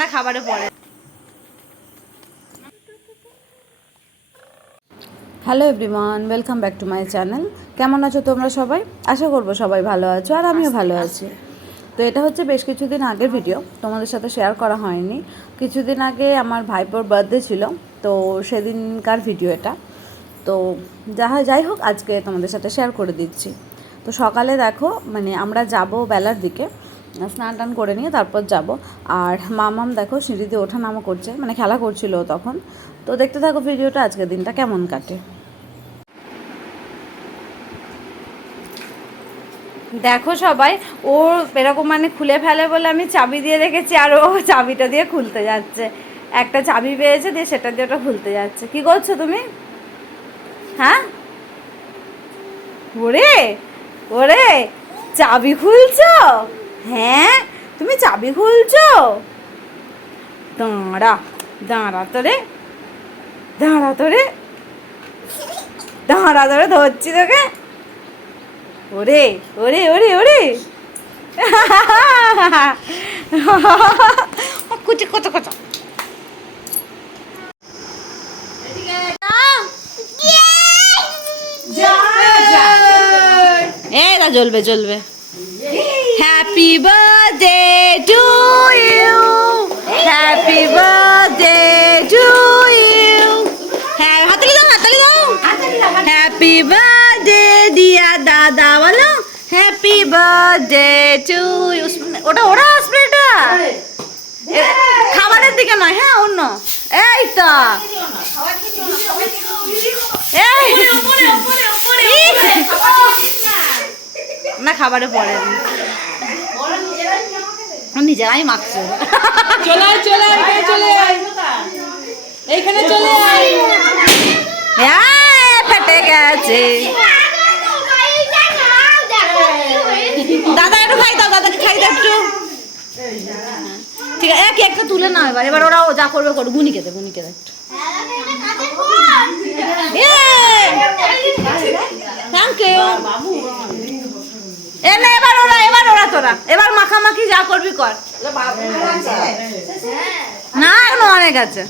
না খাবারে পরে। Hello everyone, welcome back to my channel. কেমন আছো তোমরা সবাই? আশা করবো সবাই ভালো আছো, আর আমিও ভালো আছি। তো এটা হচ্ছে বেশ কিছুদিন আগের ভিডিও, তোমাদের সাথে শেয়ার করা হয়নি। কিছুদিন আগে আমার ভাইপোর বার্থডে ছিল, তো সেদিনকার ভিডিও এটা। তো যাই হোক, আজকে তোমাদের সাথে শেয়ার করে দিচ্ছি। তো সকালে দেখো, মানে আমরা যাব বেলার দিকে, স্নান টান করে নিয়ে তারপর যাব। আর মামাম দেখো সিঁড়ি দিয়ে ওঠা নামা করছে, মানে খেলা করছিল তখন। তো দেখতে থাকো ভিডিওটা, আজকের দিনটা কেমন কাটে। দেখো সবাই, ও এরকম মানে খুলে ফেলে বলে আমি চাবি দিয়ে রেখেছি, আর ও চাবিটা দিয়ে খুলতে যাচ্ছে। একটা চাবি পেয়েছে, দিয়ে সেটা দিয়ে ওটা খুলতে যাচ্ছে। কি করছো তুমি? হ্যাঁ, ওরে ওরে, চাবি খুলছো? হ্যাঁ, তুমি চাবি খুলছো? দাঁড়া দাঁড়া তোরে, দাঁড়া তোরে, দাঁড়া তোরে, ধরছি তোকে। ওরে ওরে ওরে ওরে, কুচি কত কত। এটা জ্বলবে জ্বলবে। Happy birthday to you, happy birthday to you. হ্যাঁ, হাততালি দাও, হাততালি দাও। হ্যাপি বার্থডে দিয়া দাদা, বলো হ্যাপি বার্থডে টু ইউ। ওটা ওরা স্প্রেটা খাবারের দিকে নয়, হ্যাঁ অন্য। এই তো না, খাবারে পড়ে নিজেরাই মাখছো। চলে আয়, চলে আয়, এখানে চলে আয়, এইখানে চলে আয়। ফেটে গেছে। দাদা একটু খাই দাও, দাদাকে খাই দাও একটু। ঠিক আছে, কেকটা তুলে নাও এবার। এবার ওরা যা করবে করো। গুনিকে দে, গুনিকে দে একটু। Thank you. এবার ওরা, এবার ওরা তোরা, এবার মাখামাখি যা করবি কর। না, এখনো অনেক আছে।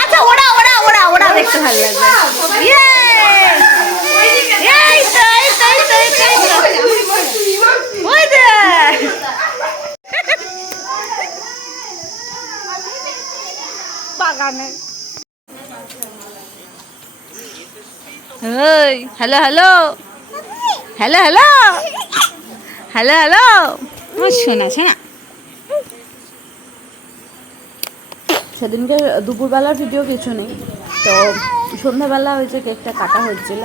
আচ্ছা, ওরা ওরা ওরা ওরা দেখতে ভালো লাগবে। বাগানে hello hello hello hello hello hello, শোনা শোনা। সেদিনকে দুপুরবেলার ভিডিও কিছু নেই, তো সন্ধ্যাবেলা ওই যে কেকটা কাটা হচ্ছিল,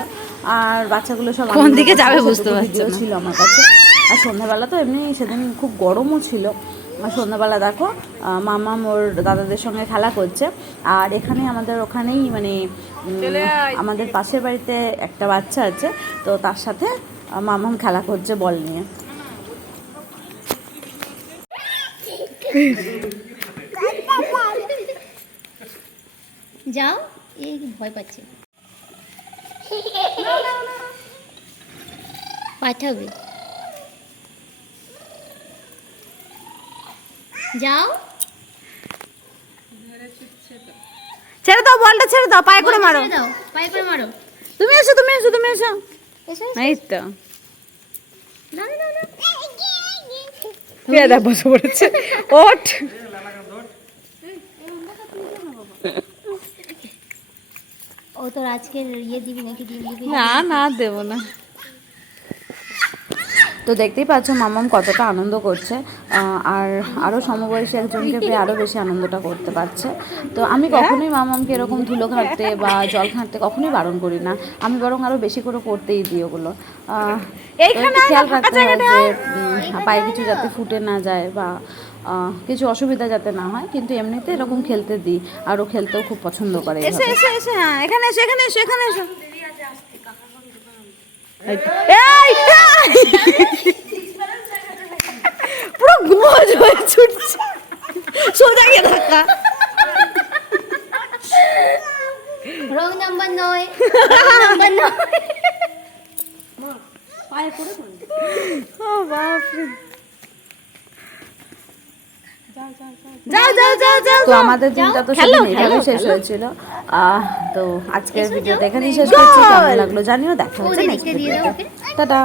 আর বাচ্চাগুলো সব কোন দিকে যাবে বুঝতে পারছি ভিডিও ছিল আমার কাছে। আর সন্ধ্যাবেলা তো এমনি সেদিন খুব গরমও ছিল। আর সন্ধ্যাবেলা দেখো মামা ওর দাদাদের সঙ্গে খেলা করছে, আর এখানে আমাদের ওখানেই মানে আমাদের পাশের বাড়িতে একটা বাচ্চা আছে, তো তার সাথে মামাম খেলা করছে বল নিয়ে। যাও, এই ভয় পাচ্ছে, পাঠাবে। যাও, ছেড়ে দাও বলটা, ছেড়ে দাও, পায়ে করে মারো। দাও, পায়ে করে মারো। তুমি এসো, তুমি এসো, তুমি এসো। এসো, এই তো না না না, পেয়াদা বসে পড়েছে। ওঠ, ও তোর আজকের ইয়ে দিবি নাকি, ডিম দিবি? না না, দেবো না। তো দেখতেই পাচ্ছ মামাম কতটা আনন্দ করছে, আর আরও সমবয়সী একজনকে পেয়ে আরও বেশি আনন্দটা করতে পারছে। তো আমি কখনোই মামামকে এরকম ধুলো ঘাঁটতে বা জল ঘাঁটতে কখনোই বারণ করি না, আমি বরং আরও বেশি করে করতেই দিই ওগুলো। খেয়াল রাখতে হয় যে পায়ে কিছু যাতে ফুটে না যায় বা কিছু অসুবিধা যাতে না হয়, কিন্তু এমনিতে এরকম খেলতে দিই, আর ও খেলতেও খুব পছন্দ করে। এসো এসো এসো, হ্যাঁ এখানে এসো, এখানে এসো, এখানে এসো। পুরো গোজ হয়ে ছুটছে, সোজা গিয়ে ধাক্কা। রং নাম্বার 9 নাম্বার 9 ও বাপরে যাও যাও যাও যাও তো আমাদের দিনটা তো খেলো, সেদিন এইভাবে খেলো, শেষ হয়েছিল তো আজকের ভিডিওটা এখানেই শেষ করছি। কেমন লাগলো জানিও, দেখা হচ্ছে নেক্সট ওদিকে দিয়ে দাও ভিডিওতে। ওকে। টাটা।